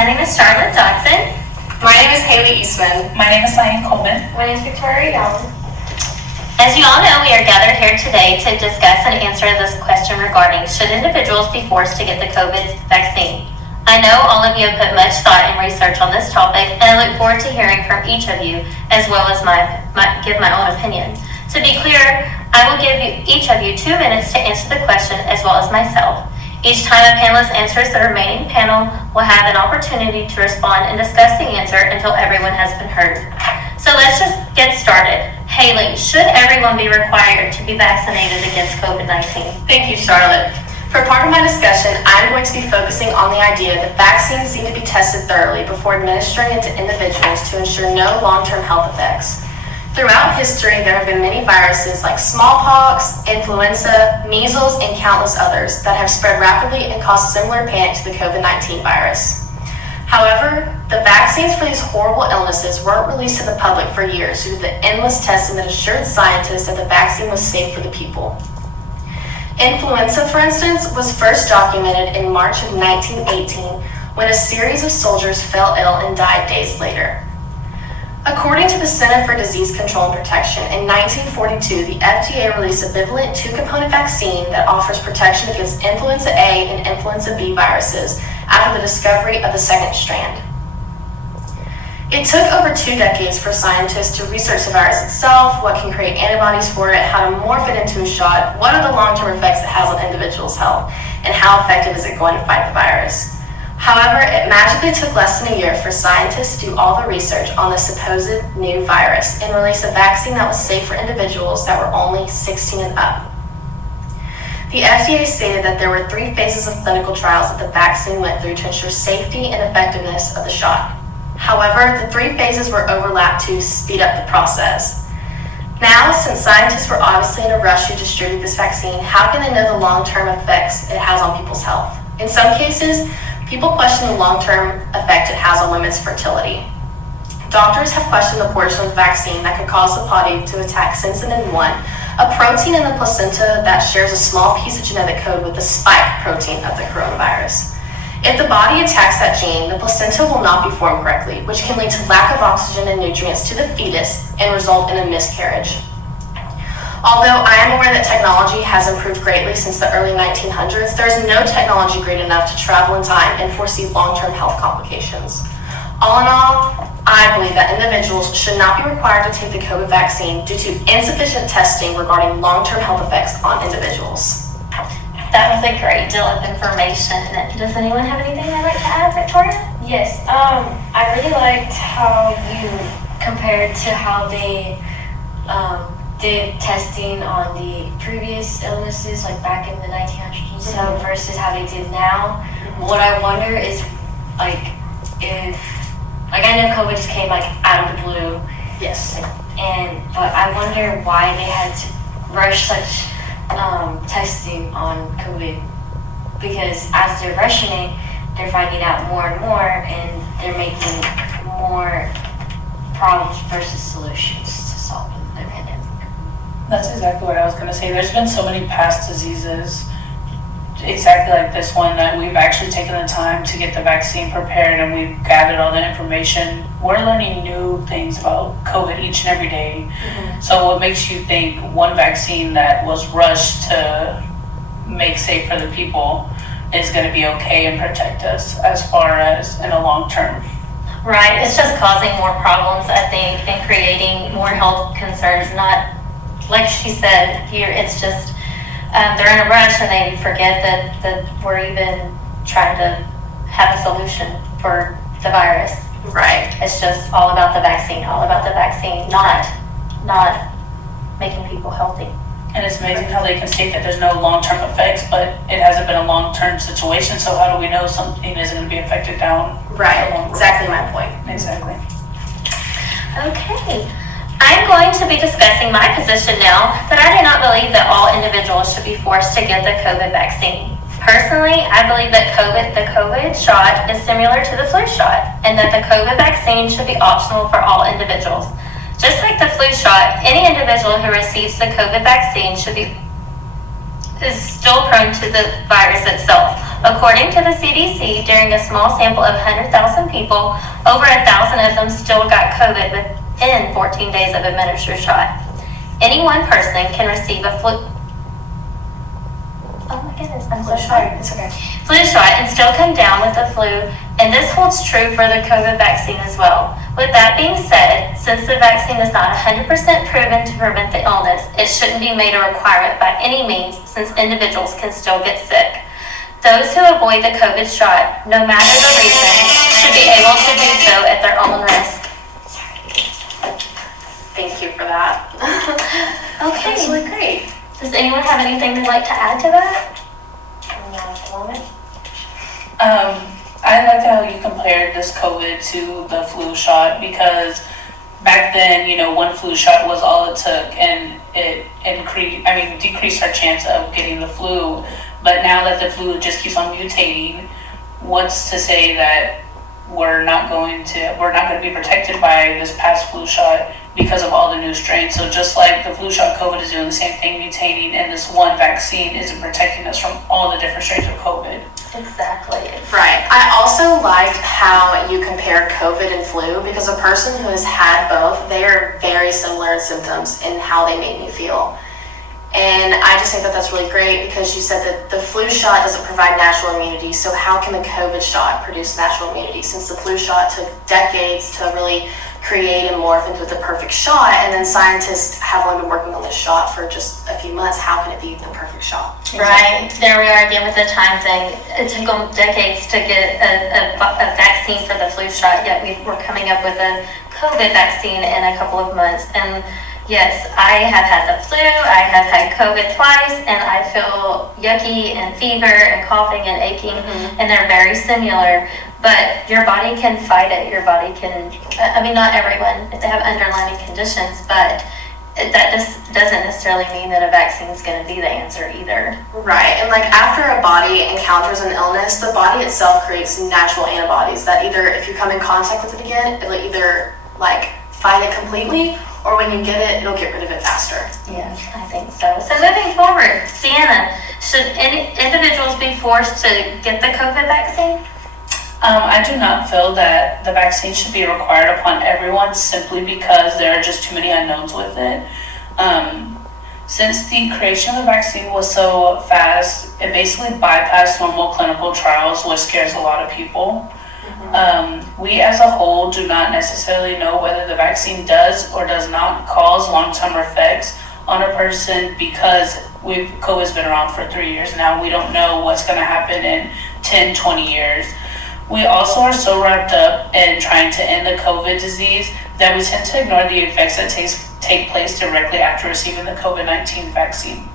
My name is Charlotte Dodson. My name is Haley Eastman. My name is Diane Coleman. My name is Victoria Young. As you all know, we are gathered here today to discuss and answer this question regarding should individuals be forced to get the COVID vaccine? I know all of you have put much thought and research on this topic, and I look forward to hearing from each of you, as well as give my own opinion. To be clear, I will give each of you 2 minutes to answer the question, as well as myself. Each time a panelist answers, the remaining panel will have an opportunity to respond and discuss the answer until everyone has been heard. So let's just get started. Haley, should everyone be required to be vaccinated against COVID-19? Thank you, Charlotte. For part of my discussion, I'm going to be focusing on the idea that vaccines need to be tested thoroughly before administering it to individuals to ensure no long-term health effects. Throughout history, there have been many viruses like smallpox, influenza, measles, and countless others that have spread rapidly and caused similar panic to the COVID-19 virus. However, the vaccines for these horrible illnesses weren't released to the public for years due to the endless testing that assured scientists that the vaccine was safe for the people. Influenza, for instance, was first documented in March of 1918 when a series of soldiers fell ill and died days later. According to the Center for Disease Control and Protection, in 1942, the FDA released a bivalent 2-component vaccine that offers protection against influenza A and influenza B viruses after the discovery of the second strand. It took over 2 decades for scientists to research the virus itself, what can create antibodies for it, how to morph it into a shot, what are the long-term effects it has on individuals' health, and how effective is it going to fight the virus. However, it magically took less than a year for scientists to do all the research on the supposed new virus and release a vaccine that was safe for individuals that were only 16 and up. The FDA stated that there were 3 phases of clinical trials that the vaccine went through to ensure safety and effectiveness of the shot. However, the 3 phases were overlapped to speed up the process. Now, since scientists were obviously in a rush to distribute this vaccine, how can they know the long-term effects it has on people's health? In some cases, people question the long-term effect it has on women's fertility. Doctors have questioned the portion of the vaccine that could cause the body to attack syncytin-1, a protein in the placenta that shares a small piece of genetic code with the spike protein of the coronavirus. If the body attacks that gene, the placenta will not be formed correctly, which can lead to lack of oxygen and nutrients to the fetus and result in a miscarriage. Although I am aware that technology has improved greatly since the early 1900s, there is no technology great enough to travel in time and foresee long-term health complications. All in all, I believe that individuals should not be required to take the COVID vaccine due to insufficient testing regarding long-term health effects on individuals. That was a great deal of information. Does anyone have anything they'd like to add, Victoria? Yes, I really liked how you compared to how they did testing on the previous illnesses, like back in the 1900s and stuff, versus how they did now. What I wonder is, like, if, like, I know COVID just came, like, out of the blue. Yes. But I wonder why they had to rush such testing on COVID, because as they're rushing it, they're finding out more and more, and they're making more problems versus solutions to solve the pandemic. That's exactly what I was going to say. There's been so many past diseases, exactly like this one, that we've actually taken the time to get the vaccine prepared and we've gathered all the information. We're learning new things about COVID each and every day. So what makes you think one vaccine that was rushed to make safe for the people is going to be okay and protect us as far as in a long term? Right, it's just causing more problems, I think, and creating more health concerns. Not, like she said here, it's just they're in a rush and they forget that we're even trying to have a solution for the virus. Right. It's just all about the vaccine, not making people healthy. And it's amazing how they can state that there's no long-term effects, but it hasn't been a long-term situation, so how do we know something isn't going to be affected down? Right, exactly my point. Exactly. Okay. I'm going to be discussing my position now that I do not believe that all individuals should be forced to get the COVID vaccine. Personally, I believe that the COVID shot is similar to the flu shot, and that the COVID vaccine should be optional for all individuals. Just like the flu shot, any individual who receives the COVID vaccine is still prone to the virus itself. According to the CDC, during a small sample of 100,000 people, over 1,000 of them still got COVID within 14 days of administered shot. Any one person can receive a flu. Oh my goodness, I'm so sorry. It's okay. Flu shot and still come down with the flu, and this holds true for the COVID vaccine as well. With that being said, since the vaccine is not 100% proven to prevent the illness, it shouldn't be made a requirement by any means, since individuals can still get sick. Those who avoid the COVID shot, no matter the reason, should be able to do so at their own risk. Thank you for that. Okay. Absolutely great. Does anyone have anything they'd like to add to that? Not at the moment. I like how you compared this COVID to the flu shot, because back then, one flu shot was all it took, and it decreased our chance of getting the flu. But now that the flu just keeps on mutating, what's to say that we're not going to be protected by this past flu shot because of all the new strains? So just like the flu shot, COVID is doing the same thing, mutating, and this one vaccine isn't protecting us from all the different strains of COVID. Exactly. Right. I also liked how you compared COVID and flu, because a person who has had both, they are very similar in symptoms in how they make me feel. And I just think that that's really great, because you said that the flu shot doesn't provide natural immunity, so how can the COVID shot produce natural immunity? Since the flu shot took decades to really create and morph into the perfect shot, and then scientists have only been working on this shot for just a few months, how can it be the perfect shot? Right. There we are again with the time thing. It took them decades to get a vaccine for the flu shot, yet we're coming up with a COVID vaccine in a couple of months. And yes, I have had the flu, I have had COVID twice, and I feel yucky and fever and coughing and aching, and they're very similar. But your body can fight it. Your body can, not everyone, if they have underlying conditions, but that just doesn't necessarily mean that a vaccine is going to be the answer either. Right, and like after a body encounters an illness, the body itself creates natural antibodies that either, if you come in contact with it again, it'll either like fight it completely, or when you get it, it'll get rid of it faster. Yes, I think so. So moving forward, Sienna, should any individuals be forced to get the COVID vaccine? I do not feel that the vaccine should be required upon everyone, simply because there are just too many unknowns with it. Since the creation of the vaccine was so fast, it basically bypassed normal clinical trials, which scares a lot of people. We as a whole do not necessarily know whether the vaccine does or does not cause long-term effects on a person, because COVID's been around for 3 years now. We don't know what's going to happen in 10, 20 years. We also are so wrapped up in trying to end the COVID disease that we tend to ignore the effects that take place directly after receiving the COVID-19 vaccine.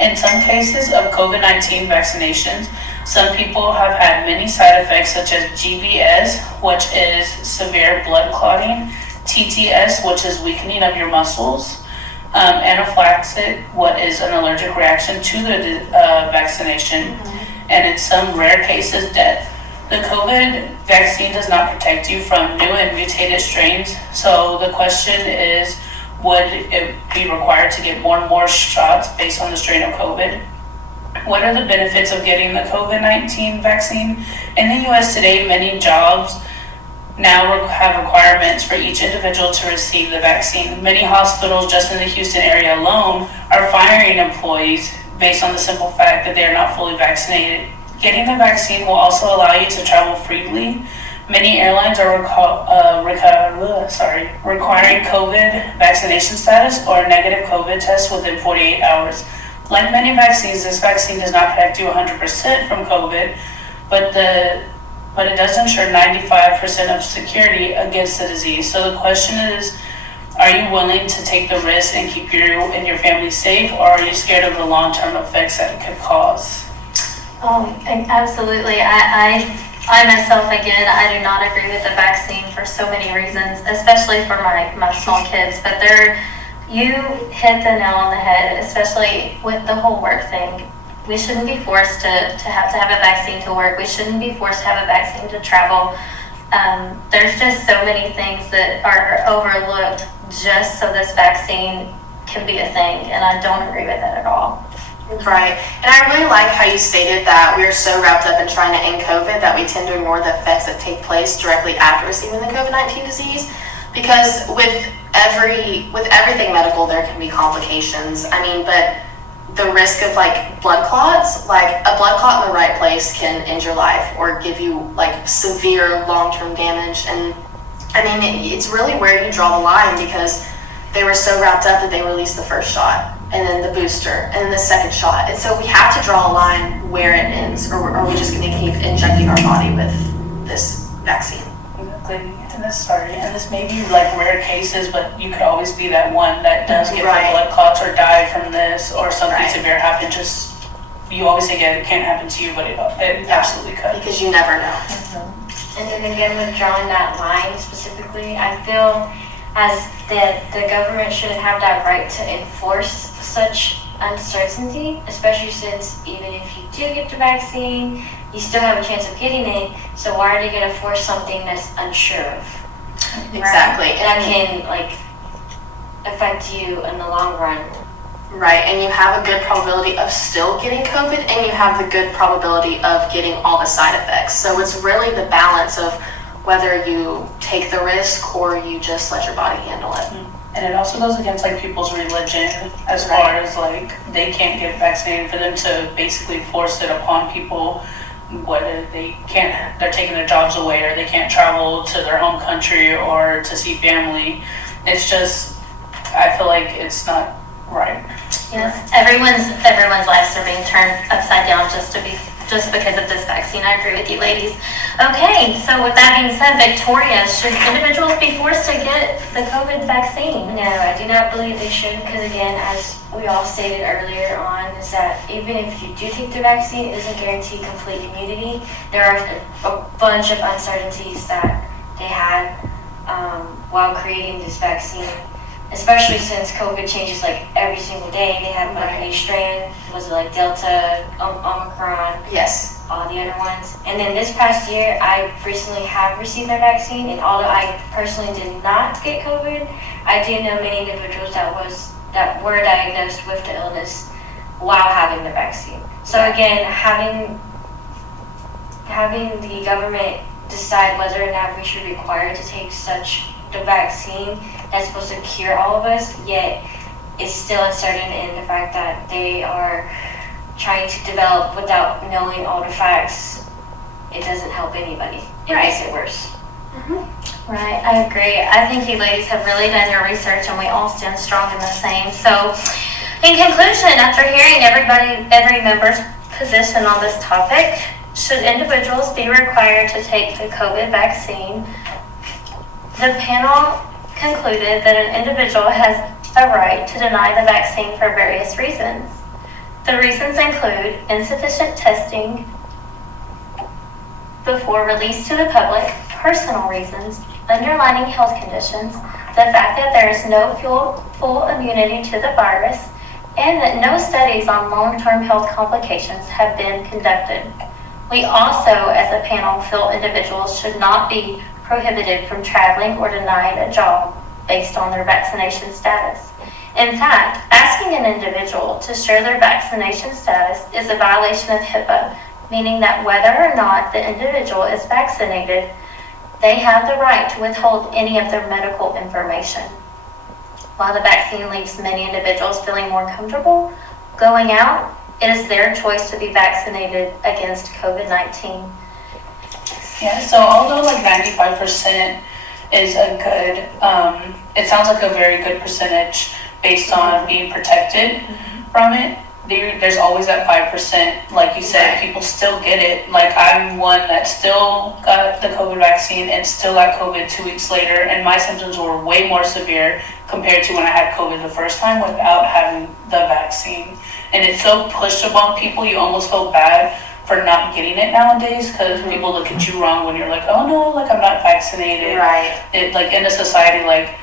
In some cases of COVID-19 vaccinations, some people have had many side effects, such as GBS, which is severe blood clotting, TTS, which is weakening of your muscles, anaphylaxis, what is an allergic reaction to the vaccination, and in some rare cases, death. The COVID vaccine does not protect you from new and mutated strains, so the question is, would it be required to get more and more shots based on the strain of COVID? What are the benefits of getting the COVID-19 vaccine? In the US today, many jobs now have requirements for each individual to receive the vaccine. Many hospitals just in the Houston area alone are firing employees based on the simple fact that they are not fully vaccinated. Getting the vaccine will also allow you to travel freely. Many airlines are requiring COVID vaccination status or a negative COVID test within 48 hours. Like many vaccines, this vaccine does not protect you 100% from COVID, but it does ensure 95% of security against the disease. So the question is, are you willing to take the risk and keep you and your family safe, or are you scared of the long-term effects that it could cause? Absolutely. I myself, again, I do not agree with the vaccine for so many reasons, especially for my small kids. But you hit the nail on the head, especially with the whole work thing. We shouldn't be forced to have a vaccine to work. We shouldn't be forced to have a vaccine to travel. There's just so many things that are overlooked just so this vaccine can be a thing, and I don't agree with it at all. Right. And I really like how you stated that we are so wrapped up in trying to end COVID that we tend to ignore the effects that take place directly after receiving the COVID-19 disease. Because with everything medical, there can be complications. I mean, but the risk of like blood clots, like a blood clot in the right place can end your life or give you like severe long-term damage. And I mean, it's really where you draw the line, because they were so wrapped up that they released the first shot and then the booster and then the second shot. And so we have to draw a line where it ends, or are we just going to keep injecting our body with this vaccine? Exactly. And this may be like rare cases, but you could always be that one that does get Right. the blood clots or die from this, or something Right. severe happen. Just, you always say, yeah, it can't happen to you, but it absolutely could. Because you never know. And then again, with drawing that line specifically, I feel as the government shouldn't have that right to enforce such uncertainty, especially since even if you do get the vaccine, you still have a chance of getting it. So why are they going to force something that's unsure of? Exactly. That can like affect you in the long run. Right, and you have a good probability of still getting COVID, and you have the good probability of getting all the side effects. So it's really the balance of whether you take the risk or you just let your body handle it. And it also goes against like people's religion, as far as like they can't get vaccinated, for them to basically force it upon people, whether they're taking their jobs away or they can't travel to their home country or to see family. It's just, I feel like it's not right. Yes, everyone's lives are being turned upside down just because of this vaccine. I agree with you, ladies. Okay, so with that being said, Victoria, should individuals be forced to get the COVID vaccine? No, I do not believe they should, because again, as we all stated earlier on, is that even if you do take the vaccine, it doesn't guarantee complete immunity. There are a bunch of uncertainties that they had while creating this vaccine, especially since COVID changes like every single day. They have like a new strand, was it like Delta, Omicron, Yes. all the other ones. And then this past year, I recently have received my vaccine, and although I personally did not get COVID, I do know many individuals that were diagnosed with the illness while having the vaccine. So again, having the government decide whether or not we should be required to take the vaccine that's supposed to cure all of us, yet it's still uncertain in the fact that they are trying to develop without knowing all the facts. It doesn't help anybody. It makes it worse. Right, I agree. I think you ladies have really done your research, and we all stand strong in the same. So, in conclusion, after hearing every member's position on this topic, should individuals be required to take the COVID vaccine? The panel concluded that an individual has a right to deny the vaccine for various reasons. The reasons include insufficient testing before release to the public, personal reasons, underlying health conditions, the fact that there is no full immunity to the virus, and that no studies on long-term health complications have been conducted. We also, as a panel, feel individuals should not be prohibited from traveling or denied a job based on their vaccination status. In fact, asking an individual to share their vaccination status is a violation of HIPAA, meaning that whether or not the individual is vaccinated, they have the right to withhold any of their medical information. While the vaccine leaves many individuals feeling more comfortable going out, it is their choice to be vaccinated against COVID-19. Yeah, so although like 95% is a good, it sounds like a very good percentage based on being protected from it. There's always that 5%, like you said, people still get it. Like I'm one that still got the COVID vaccine and still got COVID 2 weeks later, and my symptoms were way more severe compared to when I had COVID the first time without having the vaccine. And it's so pushed upon people, you almost feel bad for not getting it nowadays, because people look at you wrong when you're like, oh no, like I'm not vaccinated. Right. It like in a society, like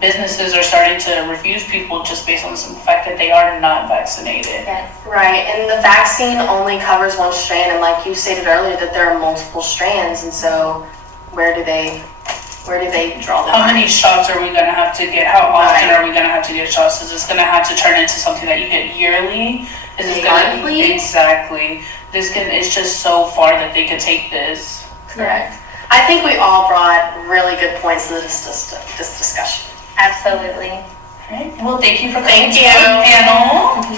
businesses are starting to refuse people just based on the simple fact that they are not vaccinated. Yes. Right, and the vaccine only covers one strand, and like you stated earlier, that there are multiple strands, and so where do they draw the line? How many shots are we gonna have to get? How often Right. are we gonna have to get shots? Is this gonna have to turn into something that you get yearly? This is Gun, gonna please? exactly. It's just so far that they could take this. Correct. I think we all brought really good points to this discussion. Absolutely. Right. Well, thank you for Thank coming to you. our panel.